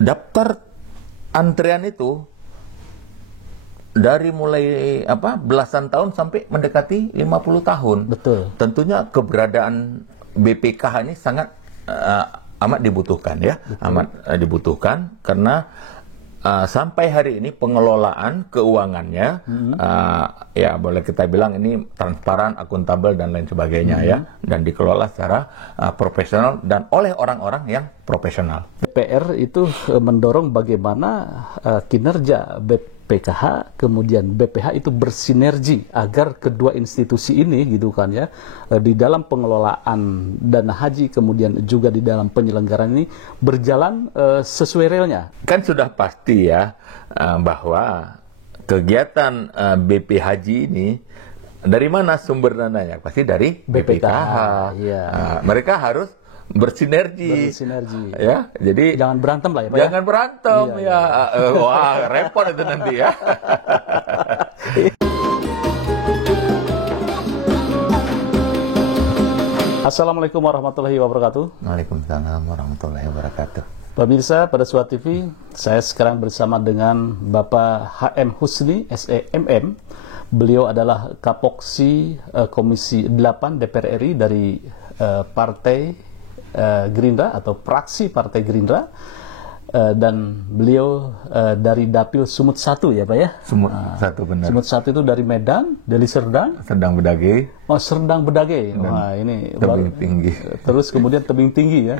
daftar antrian itu dari mulai belasan tahun sampai mendekati 50 tahun. Betul. Tentunya keberadaan BPKH ini sangat amat dibutuhkan ya. Betul. Amat dibutuhkan karena sampai hari ini pengelolaan keuangannya ya boleh kita bilang ini transparan, akuntabel dan lain sebagainya ya, dan dikelola secara profesional dan oleh orang-orang yang profesional. DPR itu mendorong bagaimana kinerja BPKH kemudian BPH itu bersinergi agar kedua institusi ini gitu kan ya, di dalam pengelolaan dana haji kemudian juga di dalam penyelenggaraan ini berjalan sesuai relnya. Kan sudah pasti ya bahwa kegiatan BP Haji ini dari mana sumber dananya? Pasti dari BPKH. Ya. Mereka harus bersinergi. Ya, jadi jangan berantem lah ya Pak. Jangan berantem ya. Wah, repot itu nanti ya. Assalamualaikum warahmatullahi wabarakatuh. Waalaikumsalam warahmatullahi wabarakatuh. Pemirsa pada Suara TV, saya sekarang bersama dengan Bapak HM Husni, SEMM. Beliau adalah Kapoksi Komisi 8 DPR RI dari Partai Gerindra atau fraksi Partai Gerindra, dan beliau dari Dapil Sumut 1 ya Pak ya? Sumut 1 benar. Sumut 1 itu dari Medan, dari Serdang Bedage. Oh, Serdang Bedage. Wah, ini tebing tinggi. Terus kemudian tebing tinggi ya.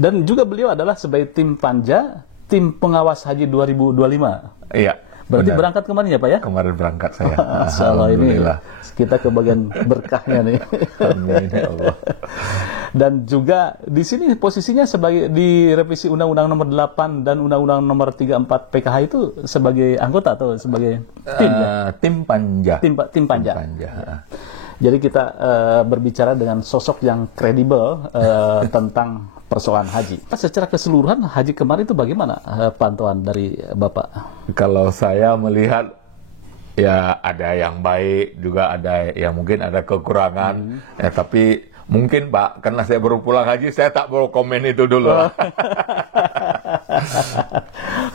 Dan juga beliau adalah sebagai tim panja, tim pengawas haji 2025. Iya. Berarti berangkat kemarin ya Pak ya? Kemarin berangkat saya. Alhamdulillah. Kita ke bagian berkahnya nih. Amin ya Allah. Dan juga di sini posisinya sebagai di revisi Undang-Undang Nomor 8 dan Undang-Undang Nomor 34 PKH itu sebagai anggota atau sebagai tim ya? Tim panja. Tim panja. Jadi kita berbicara dengan sosok yang kredibel tentang persoalan haji. Secara keseluruhan haji kemarin itu bagaimana pantauan dari Bapak? Kalau saya melihat ya ada yang baik juga ada yang mungkin ada kekurangan. Ya, tapi mungkin Pak, karena saya baru pulang haji, saya tak mau komen itu dulu.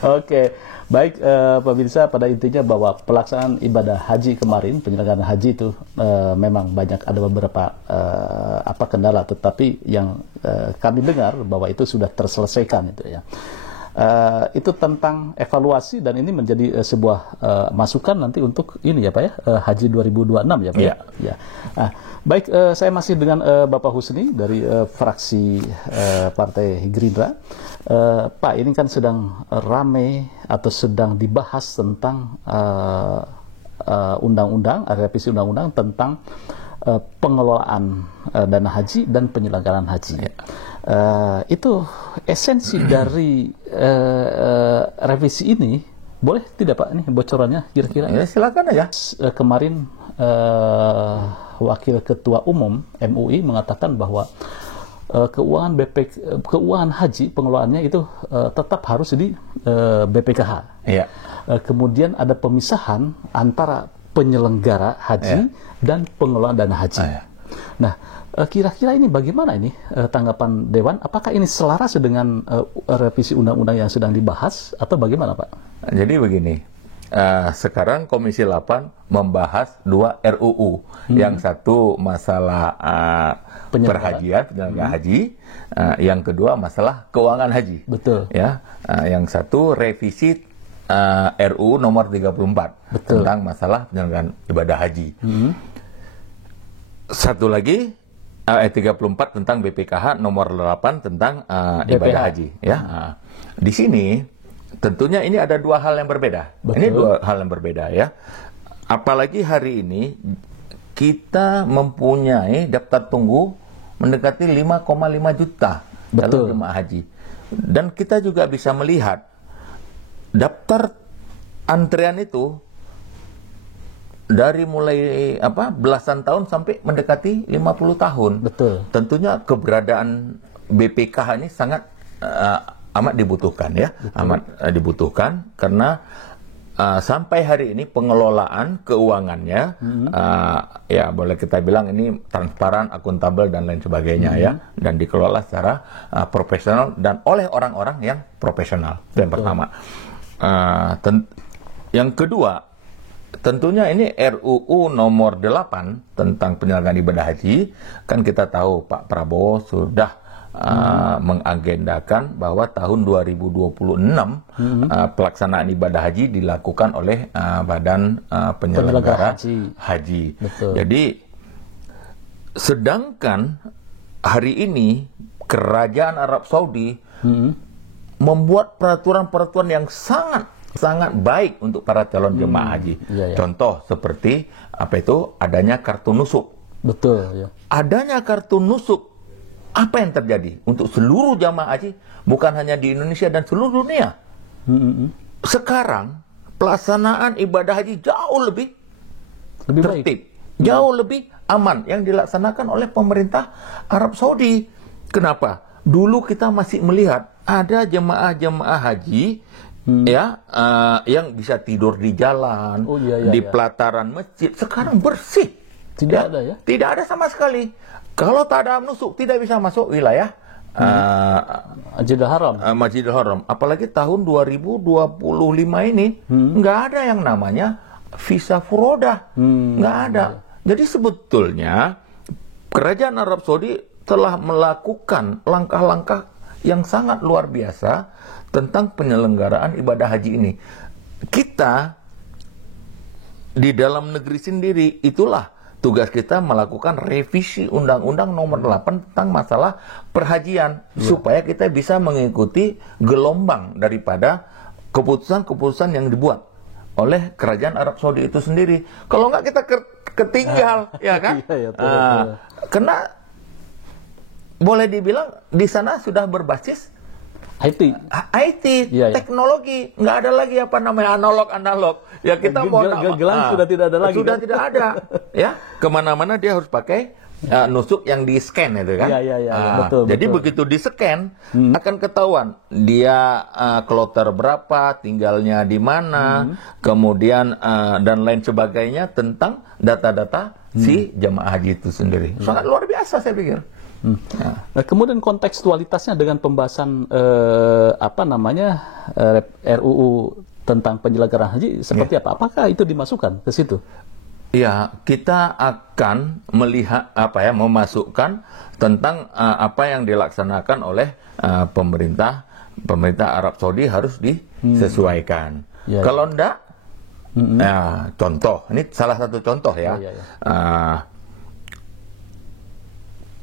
Oke. Baik, pemirsa, pada intinya bahwa pelaksanaan ibadah haji kemarin, penyelenggaraan haji itu memang banyak ada beberapa kendala, tetapi yang kami dengar bahwa itu sudah terselesaikan itu ya. Itu tentang evaluasi dan ini menjadi sebuah masukan nanti untuk ini ya Pak ya, Haji 2026 ya Pak ya. Ya. Baik, saya masih dengan Bapak Husni dari fraksi Partai Gerindra. Pak, ini kan sedang ramai atau sedang dibahas tentang revisi undang-undang tentang pengelolaan dana haji dan penyelenggaraan haji. Itu esensi dari revisi ini, boleh tidak Pak ini bocorannya kira-kira? Ya, silakan aja. Kemarin Wakil Ketua Umum MUI mengatakan bahwa keuangan haji pengelolaannya itu tetap harus di BPKH. Iya. Kemudian ada pemisahan antara penyelenggara haji dan pengelolaan dana haji. Nah, kira-kira ini bagaimana ini tanggapan Dewan? Apakah ini selaras dengan revisi undang-undang yang sedang dibahas atau bagaimana Pak? Jadi begini. Sekarang Komisi 8 membahas 2 RUU. Yang satu masalah perhajian, penyelenggaraan haji. Yang kedua masalah keuangan haji. Betul. Ya, yang satu revisi RUU nomor 34 tentang masalah penyelenggaraan ibadah haji. Satu lagi 34 tentang BPKH nomor 8 tentang ibadah haji. Ya, di sini tentunya ini ada 2 hal yang berbeda. Betul. Ini 2 hal yang berbeda ya. Apalagi hari ini kita mempunyai daftar tunggu mendekati 5,5 juta calon jemaah haji. Dan kita juga bisa melihat daftar antrean itu dari mulai belasan tahun sampai mendekati 50 tahun. Betul. Tentunya keberadaan BPKH ini sangat amat dibutuhkan ya. Betul. Amat dibutuhkan karena sampai hari ini pengelolaan keuangannya ya boleh kita bilang ini transparan, akuntabel dan lain sebagainya ya, dan dikelola secara profesional dan oleh orang-orang yang profesional. Itu yang pertama. Yang kedua, tentunya ini RUU nomor 8 tentang penyelenggaraan ibadah haji, kan kita tahu Pak Prabowo sudah mengagendakan bahwa tahun 2026 pelaksanaan ibadah haji dilakukan oleh Badan Penyelenggara Haji. Jadi sedangkan hari ini Kerajaan Arab Saudi membuat peraturan-peraturan yang sangat baik untuk para calon jemaah haji. Contoh seperti adanya kartu nusuk. Adanya kartu nusuk, apa yang terjadi untuk seluruh jamaah haji, bukan hanya di Indonesia dan seluruh dunia. Sekarang pelaksanaan ibadah haji jauh lebih tertib, jauh lebih aman yang dilaksanakan oleh pemerintah Arab Saudi. Kenapa? Dulu kita masih melihat ada jemaah-jemaah haji yang bisa tidur di jalan, di pelataran masjid. Sekarang bersih, tidak ada ya? Tidak ada sama sekali. Kalau tak ada nusuk, tidak bisa masuk wilayah Masjidil Haram. Apalagi tahun 2025 ini nggak ada yang namanya visa furodah, nggak ada. Jadi sebetulnya Kerajaan Arab Saudi telah melakukan langkah-langkah yang sangat luar biasa tentang penyelenggaraan ibadah haji ini. Kita di dalam negeri sendiri, itulah tugas kita melakukan revisi Undang-Undang nomor 8 tentang masalah perhajian, supaya kita bisa mengikuti gelombang daripada keputusan-keputusan yang dibuat oleh Kerajaan Arab Saudi itu sendiri. Kalau nggak kita ketinggal, ya kan? Karena boleh dibilang di sana sudah berbasis IT, teknologi, nggak ada lagi apa namanya analog. Ya kita mau gelang sudah tidak ada lagi. Sudah tidak ada. Ya, kemana-mana dia harus pakai nusuk yang di scan itu kan. Betul. Jadi begitu di scan akan ketahuan dia kloter berapa, tinggalnya di mana, kemudian dan lain sebagainya tentang data-data si jemaah haji itu sendiri. Sangat luar biasa saya pikir. Nah, kemudian kontekstualitasnya dengan pembahasan RUU tentang penyelenggaraan haji seperti apa? Apakah itu dimasukkan ke situ? Ya, kita akan melihat memasukkan tentang apa yang dilaksanakan oleh pemerintah Arab Saudi harus disesuaikan. Kalau enggak, contoh, ini salah satu contoh ya.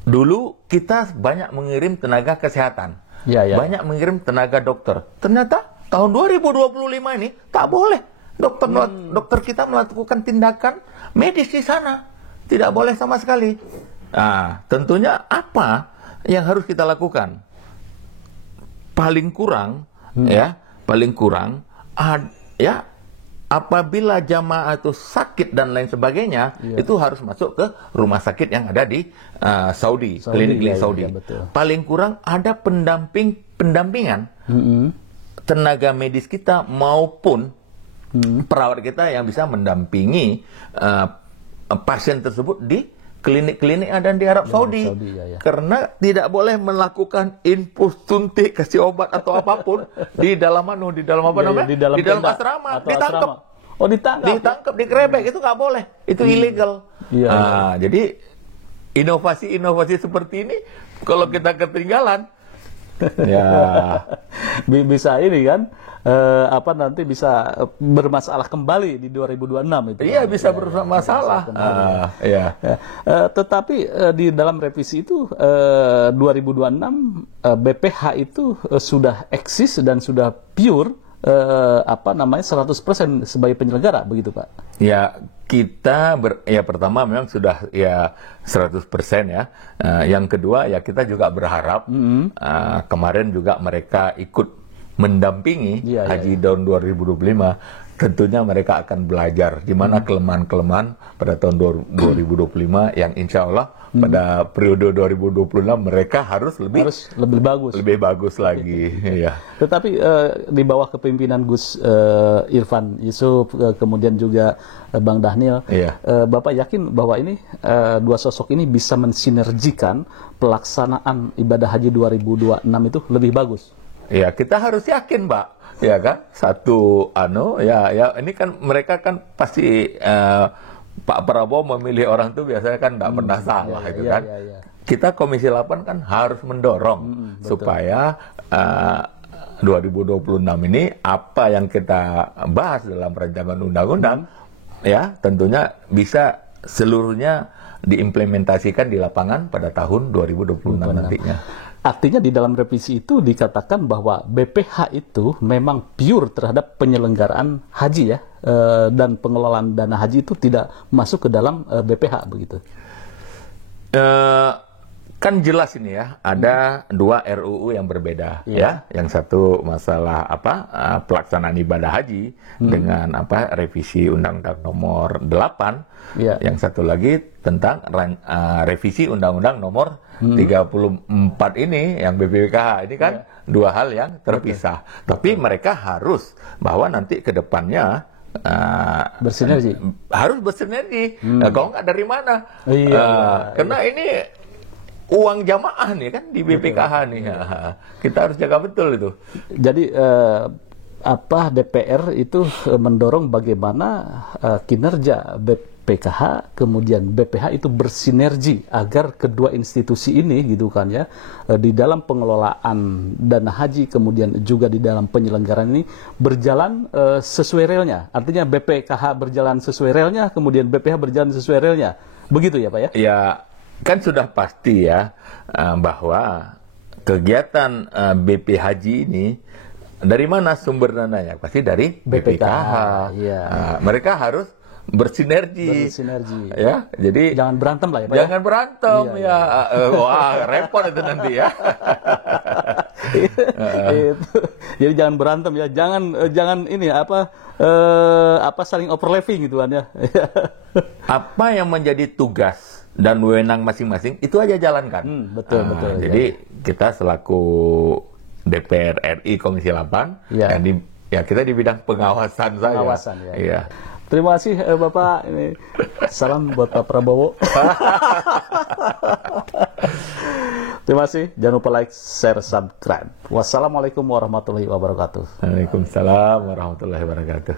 Dulu kita banyak mengirim tenaga kesehatan, banyak mengirim tenaga dokter. Ternyata tahun 2025 ini tak boleh dokter kita melakukan tindakan medis di sana, tidak boleh sama sekali. Nah, tentunya apa yang harus kita lakukan? Paling kurang, apabila jamaah itu sakit dan lain sebagainya, itu harus masuk ke rumah sakit yang ada di Saudi, klinik Saudi. Paling kurang ada pendampingan tenaga medis kita maupun perawat kita yang bisa mendampingi pasien tersebut di klinik-klinik yang ada di Arab Saudi. Karena tidak boleh melakukan infus, suntik, kasih obat atau apapun di dalam asrama, ditangkap, dikerebek, itu nggak boleh, itu ilegal. Jadi inovasi-inovasi seperti ini kalau kita ketinggalan, bisa ini kan nanti bisa bermasalah kembali di 2026 itu. Iya, bisa bermasalah. Tetapi di dalam revisi itu 2026 BPH itu sudah eksis dan sudah pure 100% sebagai penyelenggara, begitu Pak? Ya, kita pertama memang sudah 100% ya. Yang kedua ya kita juga berharap kemarin juga mereka ikut mendampingi haji tahun 2025 tentunya mereka akan belajar di mana kelemahan-kelemahan pada tahun 2025 yang insya Allah pada periode 2026 mereka harus lebih bagus lagi. Ya. Tetapi di bawah kepemimpinan Gus Irfan Yusuf, kemudian juga Bang Dhanil, Bapak yakin bahwa ini dua sosok ini bisa mensinergikan pelaksanaan ibadah haji 2026 itu lebih bagus? Ya, kita harus yakin, Pak. Ya kan, ini kan mereka kan pasti Pak Prabowo memilih orang tuh biasanya kan nggak pernah salah itu kan. Kita Komisi 8 kan harus mendorong supaya 2026 ini apa yang kita bahas dalam rancangan undang-undang ya tentunya bisa seluruhnya diimplementasikan di lapangan pada tahun 2026 nantinya. Artinya di dalam revisi itu dikatakan bahwa BPH itu memang pure terhadap penyelenggaraan haji ya, dan pengelolaan dana haji itu tidak masuk ke dalam BPH begitu. Kan jelas ini ya, ada dua RUU yang berbeda ya. Yang satu masalah pelaksanaan ibadah haji dengan revisi Undang-Undang Nomor 8. Yang satu lagi tentang revisi Undang-Undang Nomor 34 ini yang BPKH ini kan dua hal yang terpisah. Tapi mereka harus bahwa nanti ke depannya bersinergi. Harus bersinergi. Kalau nggak dari mana? Karena ini uang jamaah nih kan di BPKH nih. Kita harus jaga betul itu. Jadi DPR itu mendorong bagaimana kinerja BPKH kemudian BPH itu bersinergi agar kedua institusi ini gitu kan ya, di dalam pengelolaan dana haji kemudian juga di dalam penyelenggaraan ini berjalan sesuai relnya. Artinya BPKH berjalan sesuai relnya, kemudian BPH berjalan sesuai relnya. Begitu ya Pak ya? Ya, kan sudah pasti ya bahwa kegiatan BP Haji ini dari mana sumber dananya? Pasti dari BPKH. Mereka harus bersinergi. Ya, jadi jangan berantem lah ya Pak. Jangan berantem ya. Wah, repot itu nanti ya. Jadi jangan berantem ya. Jangan ini saling overlapping gitu kan ya. Apa yang menjadi tugas dan wewenang masing-masing itu aja jalankan. Betul. Jadi kita selaku DPR RI Komisi 8 kita di bidang pengawasan saja. Pengawasan ya. Terima kasih Bapak. Ini salam buat Pak Prabowo. Terima kasih. Jangan lupa like, share, subscribe. Wassalamualaikum warahmatullahi wabarakatuh. Waalaikumsalam warahmatullahi wabarakatuh.